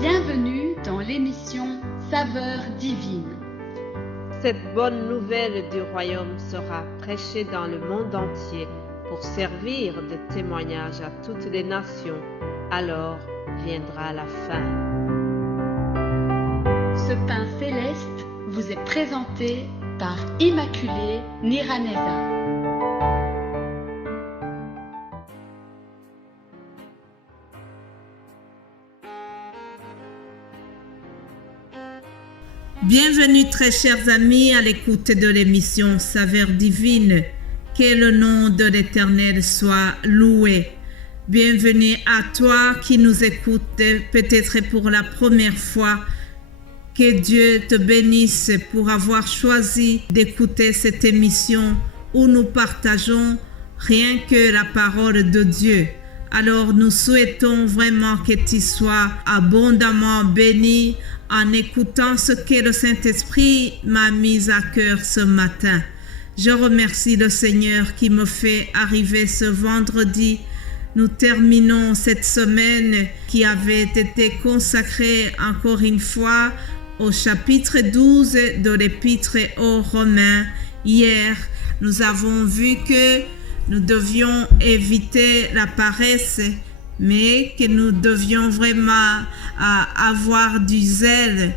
Bienvenue dans l'émission Saveurs divines. Cette bonne nouvelle du royaume sera prêchée dans le monde entier pour servir de témoignage à toutes les nations. Alors viendra la fin. Ce pain céleste vous est présenté par Immaculée Niraneza. Bienvenue très chers amis à l'écoute de l'émission Saveurs divines. Que le nom de l'Éternel soit loué. Bienvenue à toi qui nous écoutes peut-être pour la première fois. Que Dieu te bénisse pour avoir choisi d'écouter cette émission où nous partageons rien que la parole de Dieu. Alors nous souhaitons vraiment que tu sois abondamment béni en écoutant ce que le Saint-Esprit m'a mis à cœur ce matin. Je remercie le Seigneur qui me fait arriver ce vendredi. Nous terminons cette semaine qui avait été consacrée encore une fois au chapitre 12 de l'Épître aux Romains. Hier, nous avons vu que nous devions éviter la paresse, mais que nous devions vraiment avoir du zèle.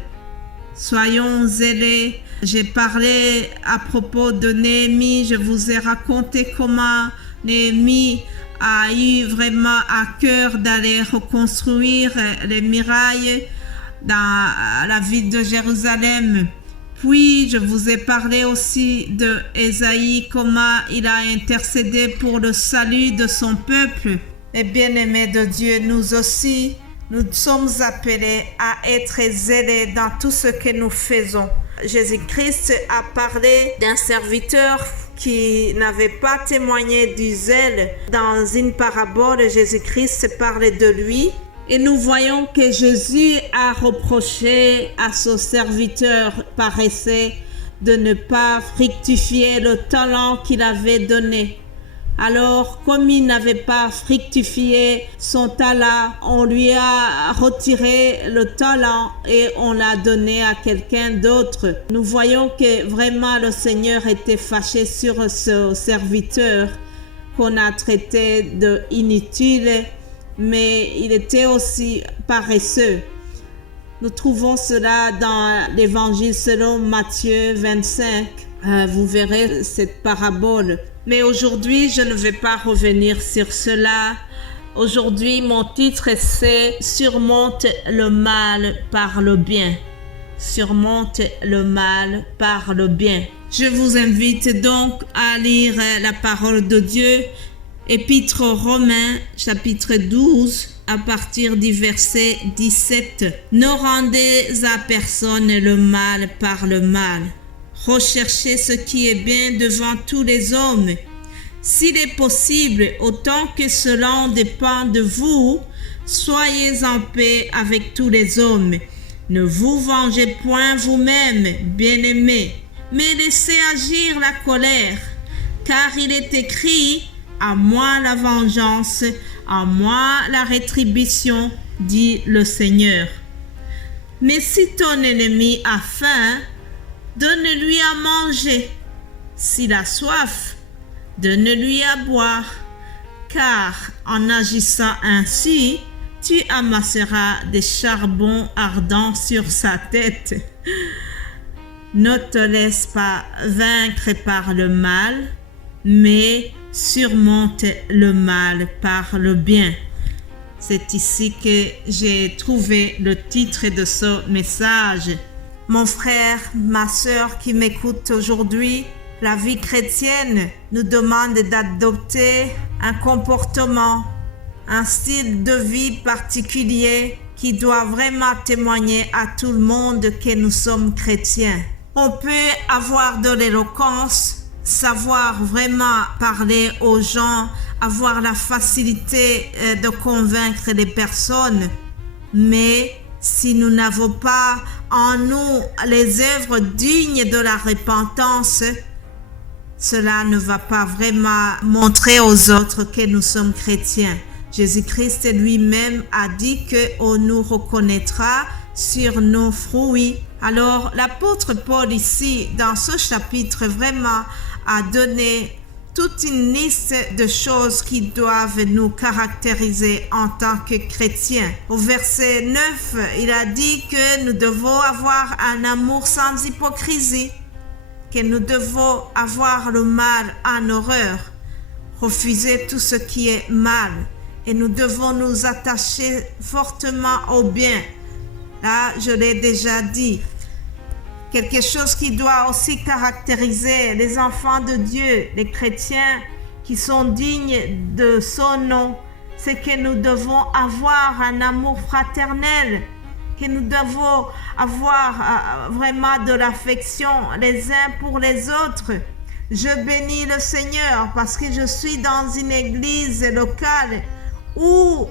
Soyons zélés. J'ai parlé à propos de Néhémie. Je vous ai raconté comment Néhémie a eu vraiment à cœur d'aller reconstruire les murailles dans la ville de Jérusalem. Puis, je vous ai parlé aussi de Ésaïe, comment il a intercédé pour le salut de son peuple. Et bien-aimés de Dieu, nous aussi, nous sommes appelés à être zélés dans tout ce que nous faisons. Jésus-Christ a parlé d'un serviteur qui n'avait pas témoigné du zèle. Dans une parabole, Jésus-Christ parlait de lui. Et nous voyons que Jésus a reproché à son serviteur paresseux de ne pas fructifier le talent qu'il avait donné. Alors, comme il n'avait pas fructifié son talent, on lui a retiré le talent et on l'a donné à quelqu'un d'autre. Nous voyons que vraiment le Seigneur était fâché sur ce serviteur qu'on a traité de inutile, mais il était aussi paresseux. Nous trouvons cela dans l'Évangile selon Matthieu 25. Vous verrez cette parabole. Mais aujourd'hui, je ne vais pas revenir sur cela. Aujourd'hui, mon titre, c'est « Surmonte le mal par le bien ». Surmonte le mal par le bien. Je vous invite donc à lire la parole de Dieu, Épître aux Romains, chapitre 12, à partir du verset 17. « Ne rendez à personne le mal par le mal. Recherchez ce qui est bien devant tous les hommes. S'il est possible, autant que cela dépend de vous, soyez en paix avec tous les hommes. Ne vous vengez point vous-même, bien-aimés, mais laissez agir la colère, car il est écrit « À moi la vengeance, à moi la rétribution, dit le Seigneur. » Mais si ton ennemi a faim, donne-lui à manger. S'il a soif, donne-lui à boire, car en agissant ainsi, tu amasseras des charbons ardents sur sa tête. Ne te laisse pas vaincre par le mal, mais surmonte le mal par le bien. C'est ici que j'ai trouvé le titre de ce message. Mon frère, ma sœur qui m'écoute aujourd'hui, la vie chrétienne nous demande d'adopter un comportement, un style de vie particulier qui doit vraiment témoigner à tout le monde que nous sommes chrétiens. On peut avoir de l'éloquence, savoir vraiment parler aux gens, avoir la facilité de convaincre les personnes, mais si nous n'avons pas en nous les œuvres dignes de la repentance, cela ne va pas vraiment montrer aux autres que nous sommes chrétiens. Jésus-Christ lui-même a dit qu'on nous reconnaîtra sur nos fruits. Alors, l'apôtre Paul ici, dans ce chapitre, vraiment a donné toute une liste de choses qui doivent nous caractériser en tant que chrétiens. Au verset 9, il a dit que nous devons avoir un amour sans hypocrisie, que nous devons avoir le mal en horreur, refuser tout ce qui est mal, et nous devons nous attacher fortement au bien. Là, je l'ai déjà dit. Quelque chose qui doit aussi caractériser les enfants de Dieu, les chrétiens qui sont dignes de son nom, c'est que nous devons avoir un amour fraternel, que nous devons avoir vraiment de l'affection les uns pour les autres. Je bénis le Seigneur parce que je suis dans une église locale où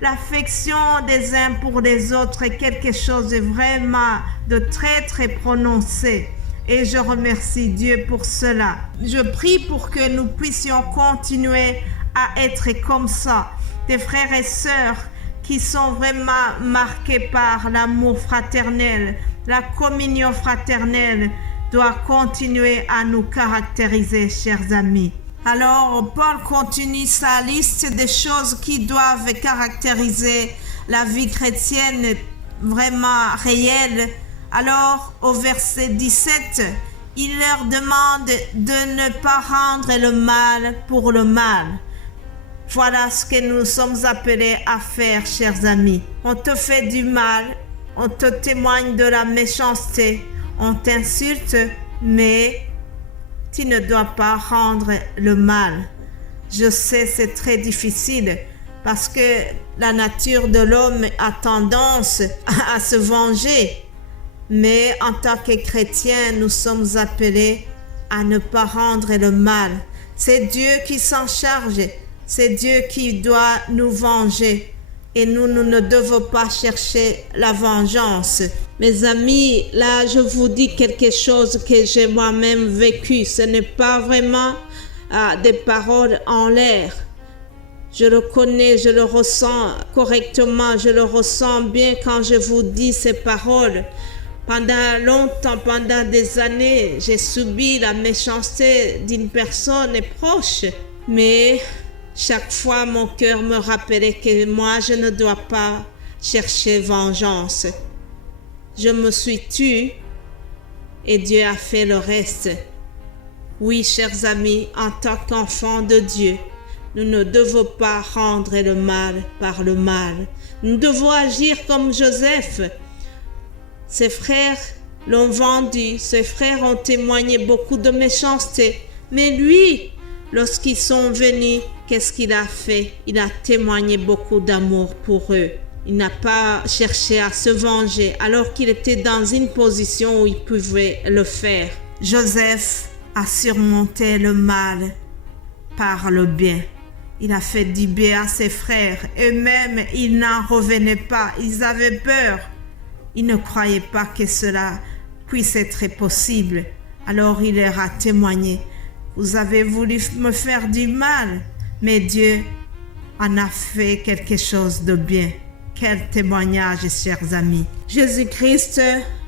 l'affection des uns pour les autres est quelque chose de vraiment de très très prononcé. Et je remercie Dieu pour cela. Je prie pour que nous puissions continuer à être comme ça, des frères et sœurs qui sont vraiment marqués par l'amour fraternel. La communion fraternelle doit continuer à nous caractériser, chers amis. Alors, Paul continue sa liste des choses qui doivent caractériser la vie chrétienne vraiment réelle. Alors, au verset 17, il leur demande de ne pas rendre le mal pour le mal. Voilà ce que nous sommes appelés à faire, chers amis. On te fait du mal, on te témoigne de la méchanceté, on t'insulte, mais tu ne dois pas rendre le mal. Je sais, c'est très difficile parce que la nature de l'homme a tendance à se venger. Mais en tant que chrétiens, nous sommes appelés à ne pas rendre le mal. C'est Dieu qui s'en charge. C'est Dieu qui doit nous venger. Et nous ne devons pas chercher la vengeance. Mes amis, là, je vous dis quelque chose que j'ai moi-même vécu. Ce n'est pas vraiment des paroles en l'air. Je le connais, je le ressens correctement, je le ressens bien quand je vous dis ces paroles. Pendant longtemps, pendant des années, j'ai subi la méchanceté d'une personne proche. Mais chaque fois, mon cœur me rappelait que moi, je ne dois pas chercher vengeance. Je me suis tue et Dieu a fait le reste. Oui, chers amis, en tant qu'enfants de Dieu, nous ne devons pas rendre le mal par le mal. Nous devons agir comme Joseph. Ses frères l'ont vendu, ses frères ont témoigné beaucoup de méchanceté. Mais lui, lorsqu'ils sont venus, qu'est-ce qu'il a fait? Il a témoigné beaucoup d'amour pour eux. Il n'a pas cherché à se venger alors qu'il était dans une position où il pouvait le faire. Joseph a surmonté le mal par le bien. Il a fait du bien à ses frères. Eux-mêmes, ils n'en revenaient pas. Ils avaient peur. Ils ne croyaient pas que cela puisse être possible. Alors il leur a témoigné. Vous avez voulu me faire du mal, mais Dieu en a fait quelque chose de bien. Quel témoignage, chers amis. Jésus-Christ,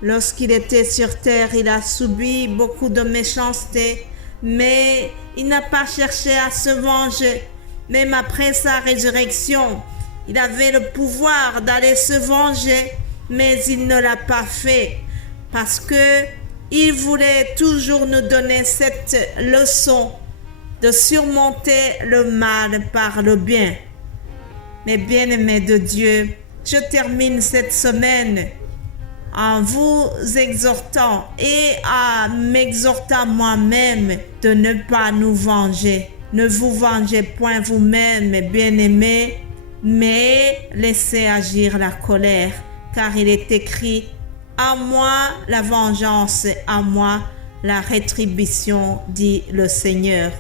lorsqu'il était sur terre, il a subi beaucoup de méchanceté, mais il n'a pas cherché à se venger. Même après sa résurrection, il avait le pouvoir d'aller se venger, mais il ne l'a pas fait parce que il voulait toujours nous donner cette leçon de surmonter le mal par le bien. Mes bien-aimés de Dieu, je termine cette semaine en vous exhortant et en m'exhortant moi-même de ne pas nous venger. Ne vous vengez point vous-même, mes bien-aimés, mais laissez agir la colère, car il est écrit « À moi la vengeance, à moi la rétribution, dit le Seigneur. »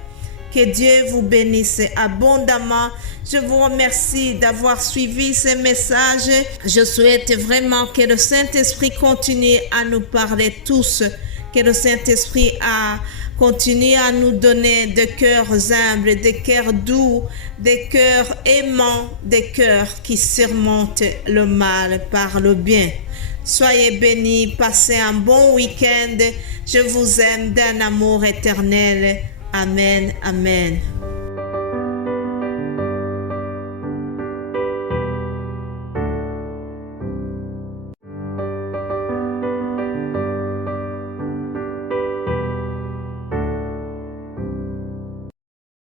Que Dieu vous bénisse abondamment. Je vous remercie d'avoir suivi ce message. Je souhaite vraiment que le Saint-Esprit continue à nous parler tous. Que le Saint-Esprit Continue à nous donner des cœurs humbles, des cœurs doux, des cœurs aimants, des cœurs qui surmontent le mal par le bien. Soyez bénis, passez un bon week-end. Je vous aime d'un amour éternel. Amen, amen.